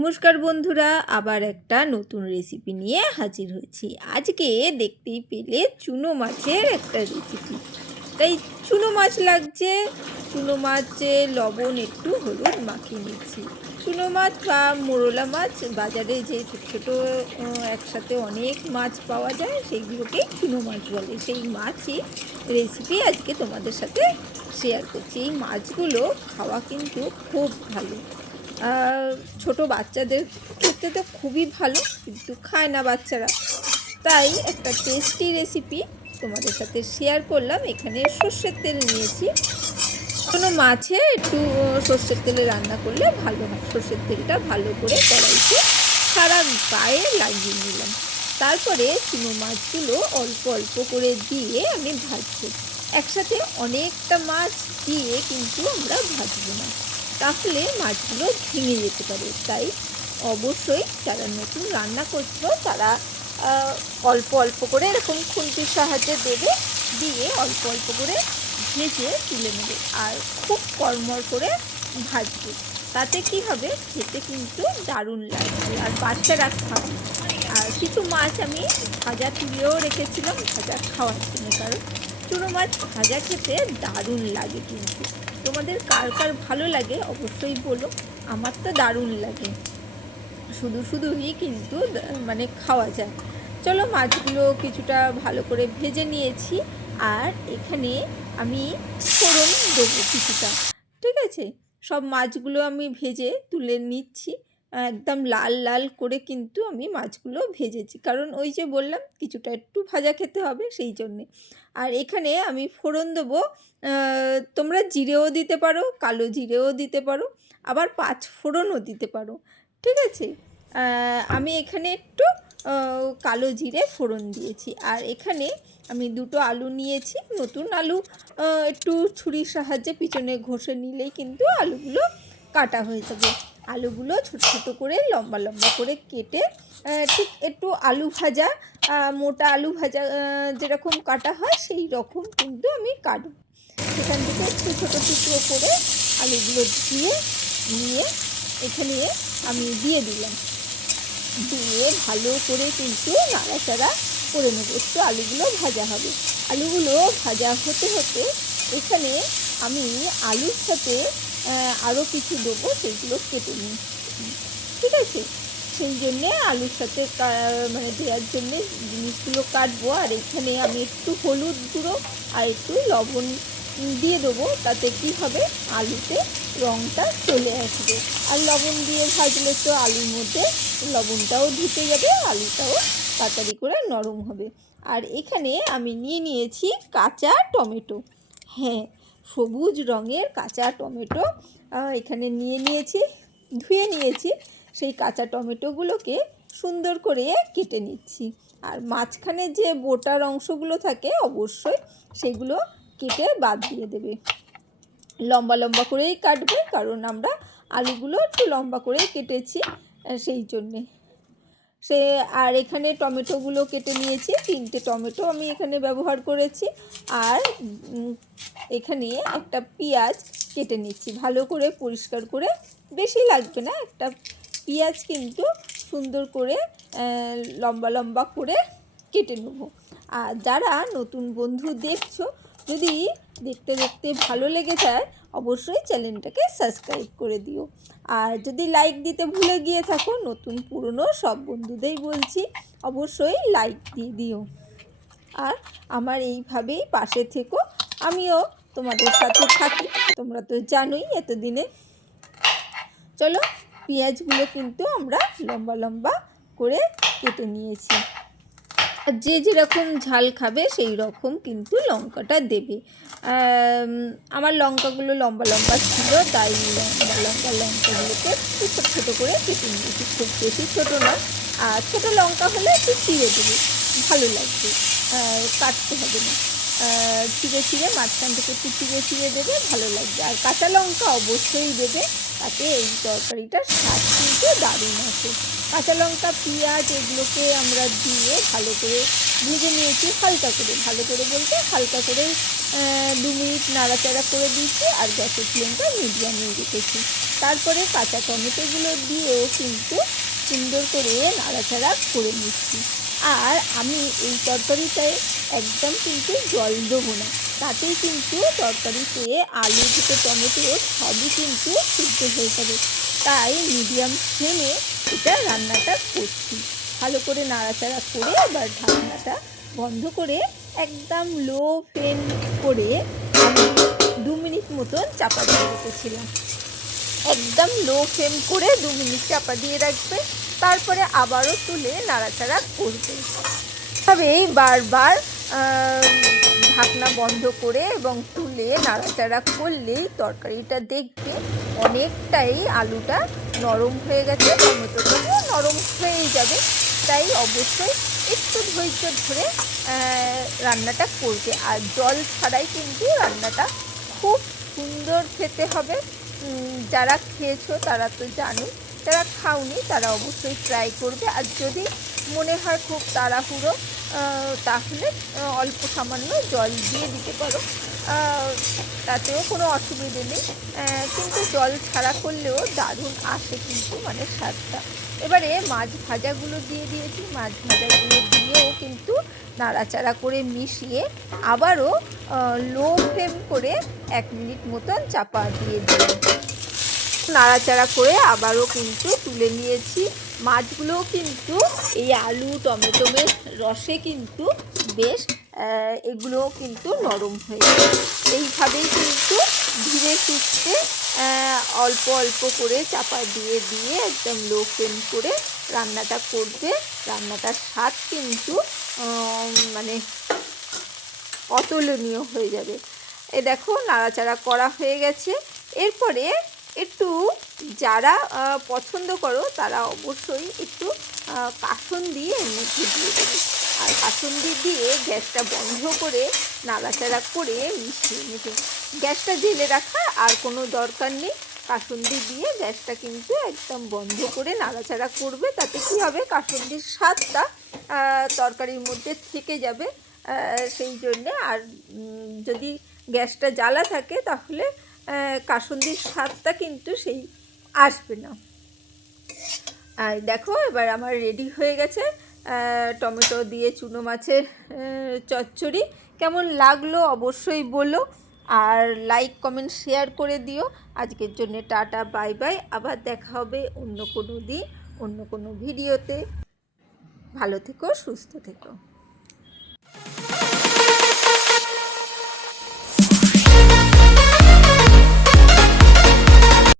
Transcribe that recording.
নমস্কার বন্ধুরা, আবার একটা নতুন রেসিপি নিয়ে হাজির হয়েছি। আজকে দেখতেই পেলে চুনো মাছের একটা রেসিপি। তাই চুনো মাছ লাগছে। চুনো মাছে লবণ একটু হলুদ মাখিয়ে নিচ্ছি। চুনো মাছ বা মোরলা মাছ, বাজারে যে ছোটো ছোটো একসাথে অনেক মাছ পাওয়া যায় সেইগুলোকেই চুনো মাছ বলে। সেই মাছই রেসিপি আজকে তোমাদের সাথে শেয়ার করছি। এই মাছগুলো খাওয়া কিন্তু খুব ভালো। ছোট বাচ্চাদের ক্ষেত্রে তো খুবই ভালো, কিন্তু খায় না বাচ্চারা। তাই একটা টেস্টি রেসিপি তোমাদের সাথে শেয়ার করলাম। এখানে সর্ষের তেল নিয়েছি। কোনো মাছে একটু সর্ষের তেলে রান্না করলে ভালো হয়। সর্ষের তেলটা ভালো করে কড়াইতে সারা গায়ে লাগিয়ে নিলাম। তারপরে চুনো মাছগুলো অল্প অল্প করে দিয়ে আমি ভাজবো। একসাথে অনেকটা মাছ দিয়ে কিন্তু আমরা ভাজবো না, তাহলে মাছগুলো ভেঙে যেতে পারে। তাই অবশ্যই যারা নতুন রান্না করছো তারা অল্প অল্প করে এরকম খুন্তির সাহায্যে দেবে, দিয়ে অল্প অল্প করে ভেজে তুলে নেবে। আর খুব কড়মড় করে ভাজবে। তাতে কি হবে, খেতে কিন্তু দারুণ লাগবে আর বাচ্চারা খাবে। আর কিছু মাছ আমি ভাজা তুলেও রেখেছিলাম ভাজা খাওয়ার জন্য, কারণ চুনো মাছ ভাজা খেতে দারুণ লাগে। কিন্তু তোমাদের কার কার ভালো লাগে অবশ্যই বলো। আমার তো দারুণ লাগে, শুধুই কিন্তু মানে খাওয়া যায়। চলো, মাছগুলো কিছুটা ভালো করে ভেজে নিয়েছি। আর এখানে আমি ফোড়ন দেবো কিছুটা। ঠিক আছে, সব মাছগুলো আমি ভেজে তুলে নিচ্ছি। একদম লাল লাল করে কিন্তু আমি মাছগুলো ভেজেছি, কারণ ওই যে বললাম কিছুটা একটু ভাজা খেতে হবে, সেই জন্যে। আর এখানে আমি ফোড়ন দেবো। তোমরা জিরেও দিতে পারো, কালো জিরেও দিতে পারো, আবার পাঁচ ফোড়নও দিতে পারো। ঠিক আছে, আমি এখানে একটু কালো জিরে ফোড়ন দিয়েছি। আর এখানে আমি দুটো আলু নিয়েছি, নতুন আলু। একটু ছুরির সাহায্যে পিছনে ঘষে নিলেই কিন্তু আলুগুলো কাটা হয়ে যাবে। আলুগুলো ছোটো ছোটো করে লম্বা লম্বা করে কেটে ঠিক একটু আলু ভাজা, মোটা আলু ভাজা যেরকম কাটা হয় সেই রকম কিন্তু আমি কাটব। সেখান থেকে একটু ছোটো টুকরো করে আলুগুলো নিয়ে এখানে আমি দিয়ে দিলাম। দিয়ে ভালো করে কিন্তু নাড়াচাড়া করে নেব। একটু আলুগুলো ভাজা হবে। আলুগুলো ভাজা হতে হতে এখানে আমি আলুর সাথে আরও কিছু দেবো, সেইগুলো কেটে নিই। ঠিক আছে, সেই জন্যে আলুর সাথে মানে দেওয়ার জন্যে জিনিসগুলো কাটবো। আর এখানে আমি একটু হলুদ গুঁড়ো আর একটু লবণ দিয়ে দেবো। তাতে কি হবে, আলুতে রঙটা চলে আসবে। আর লবণ দিয়ে ভাজলে তো আলুর মধ্যে লবণটাও ঢুকে যাবে, আলুটাও তাড়াতাড়ি করে নরম হবে। আর এখানে আমি নিয়েছি কাঁচা টমেটো। হ্যাঁ, সবুজ রঙের কাঁচা টমেটো এখানে নিয়েছি, ধুয়ে নিয়েছি। সেই কাঁচা টমেটোগুলোকে সুন্দর করে কেটে নিচ্ছি। আর মাঝখানে যে বোটার অংশগুলো থাকে অবশ্যই সেগুলো কেটে বাদ দিয়ে দেবে। লম্বা লম্বা করেই কাটবে, কারণ আমরা আলুগুলো একটু লম্বা করেই কেটেছি, সেই জন্যে। আর এখানে টমেটোগুলো কেটে নিয়েছি, 3টে টমেটো আমি এখানে ব্যবহার করেছি। আর এখানে একটা পেঁয়াজ কেটে নিচ্ছি ভালো করে পরিষ্কার করে, বেশি লাগবে না। একটা পেঁয়াজ কিন্তু সুন্দর করে লম্বা লম্বা করে কেটে নেব। আর যারা নতুন বন্ধু দেখছো, যদি দেখতে দেখতে ভালো লেগে যায় অবশ্যই চ্যানেলটাকে সাবস্ক্রাইব করে দিও। আর যদি লাইক দিতে ভুলে গিয়ে থাকো, নতুন পুরনো সব বন্ধুদের বলছি অবশ্যই লাইক দিয়ে দিও। আর আমার এইভাবেই পাশে থেকো, আমিও তোমাদের সাথে থাকি, তোমরা তো জানোই এতদিনে। চলো, পেঁয়াজগুলো কিন্তু আমরা লম্বা লম্বা করে কেটে নিয়েছি। আর যে যেরকম ঝাল খাবে সেই রকম কিন্তু লঙ্কাটা দেবে। আমার লঙ্কাগুলো লম্বা লম্বা ছিল, তাই লঙ্কাগুলোকে একটু ছোটো ছোটো করে কেটে নিয়েছি, খুব বেশি ছোটো না। আর ছোটো লঙ্কা হলে একটু চিড়ে দেবে, ভালো লাগবে, কাটতে হবে না। চিড়ে চিড়ে মাঝখান থেকে একটু চিড়ে চিড়ে দেবে, ভালো লাগবে। আর কাঁচা লঙ্কা অবশ্যই দেবে, তাতে এই তরকারিটার স্বাদ কিন্তু দারুণ আসে। কাঁচা লঙ্কা পেঁয়াজ এগুলোকে আমরা দিয়ে ভালো করে ভেজে নিয়েছি, হালকা করে, ভালো করে বলতে হালকা করে 2 মিনিট নাড়াচাড়া করে দিয়েছি আর গ্যাসের ফ্লেমটা মিডিয়ামে রেখেছি। তারপরে কাঁচা টমেটোগুলো দিয়েও কিন্তু সুন্দর করে নাড়াচাড়া করে নিচ্ছি। আর আমি এই তরকারিটায় একদম কিন্তু জল দেবো না, তাতেই কিন্তু তরকারিতে আলু থেকে টমেটো সবই কিন্তু সিদ্ধ হয়ে যাবে। তাই মিডিয়াম ফ্লেমে এটা রান্নাটা করছি। ভালো করে নাড়াচাড়া করে এবার ঢাকনাটা বন্ধ করে একদম লো ফ্লেম করে আমি 2 মিনিট মতন চাপা দিয়ে রেখেছিলাম। একদম লো ফ্লেম করে 2 মিনিট চাপা দিয়ে রাখবে, তারপরে আবারও তুলে নাড়াচাড়া করবে। তবেই বারবার ঢাকনা বন্ধ করে এবং তুলে নাড়াচাড়া করলেই তরকারিটা দেখবে অনেকটাই আলুটা নরম হয়ে গেছে, টমেটোটাও নরম হয়েই যাবে। তাই অবশ্যই একটু ধৈর্য ধরে রান্নাটা করবে। আর জল ছাড়াই কিন্তু রান্নাটা খুব সুন্দর খেতে হবে। যারা খেয়েছো তারা তো জানো, যারা খাওনি তারা অবশ্যই ট্রাই করবে। আর যদি মনে হয় খুব তাড়াহুড়ো তাহলে অল্প সামান্য জল দিয়ে দিতে পারো, তাতেও কোনো অসুবিধে নেই। কিন্তু জল ছাড়া করলেও দারুণ আসে কিন্তু মানে স্বাদটা। এবারে মাছ ভাজাগুলো দিয়ে দিয়েছি, মাছ ভাজাগুলো দিয়েও কিন্তু নাড়াচাড়া করে মিশিয়ে আবারও লো ফ্লেম করে 1 মিনিট মতন চাপা দিয়ে দিলাম। নাড়াচাড়া করে আবারও কিন্তু তুলে নিয়েছি। মাছগুলোও কিন্তু এই আলু টমেটোমের রসে কিন্তু বেশ এগুলোও কিন্তু নরম হয়ে যায়। এইভাবেই কিন্তু ধীরে সুস্থে অল্প অল্প করে চাপা দিয়ে দিয়ে একদম লো ফ্লেম করে রান্নাটা করবে। রান্নাটার স্বাদ কিন্তু মানে অতুলনীয় হয়ে যাবে। এ দেখো নাড়াচাড়া করা হয়ে গেছে। এরপরে একটু যারা পছন্দ করো তারা অবশ্যই একটু কাসুন্দি এর মধ্যে দিয়ে দেবে। আর কাসুন্দি দিয়ে গ্যাসটা বন্ধ করে নাড়াচাড়া করে মিশিয়ে নেবে। গ্যাসটা জেলে রাখা আর কোনো দরকার নেই। কাসুন্দি দিয়ে গ্যাসটা কিন্তু একদম বন্ধ করে নাড়াচাড়া করবে, তাতে কী হবে কাসুন্দির স্বাদটা তরকারির মধ্যে থেকে যাবে। সেই জন্যে আর যদি গ্যাসটা জ্বালা থাকে তাহলে কাসুন্দির স্বাদটা কিন্তু সেই আসবে না। আর দেখো এবার আমার রেডি হয়ে গেছে টমেটো দিয়ে চুনো মাছের চচ্চড়ি। কেমন লাগলো অবশ্যই বলো, আর লাইক কমেন্ট শেয়ার করে দিও। আজকের জন্য টাটা বাই বাই, আবার দেখা হবে অন্য কোনো দিন অন্য কোনো ভিডিওতে। ভালো থেকো, সুস্থ থেকো।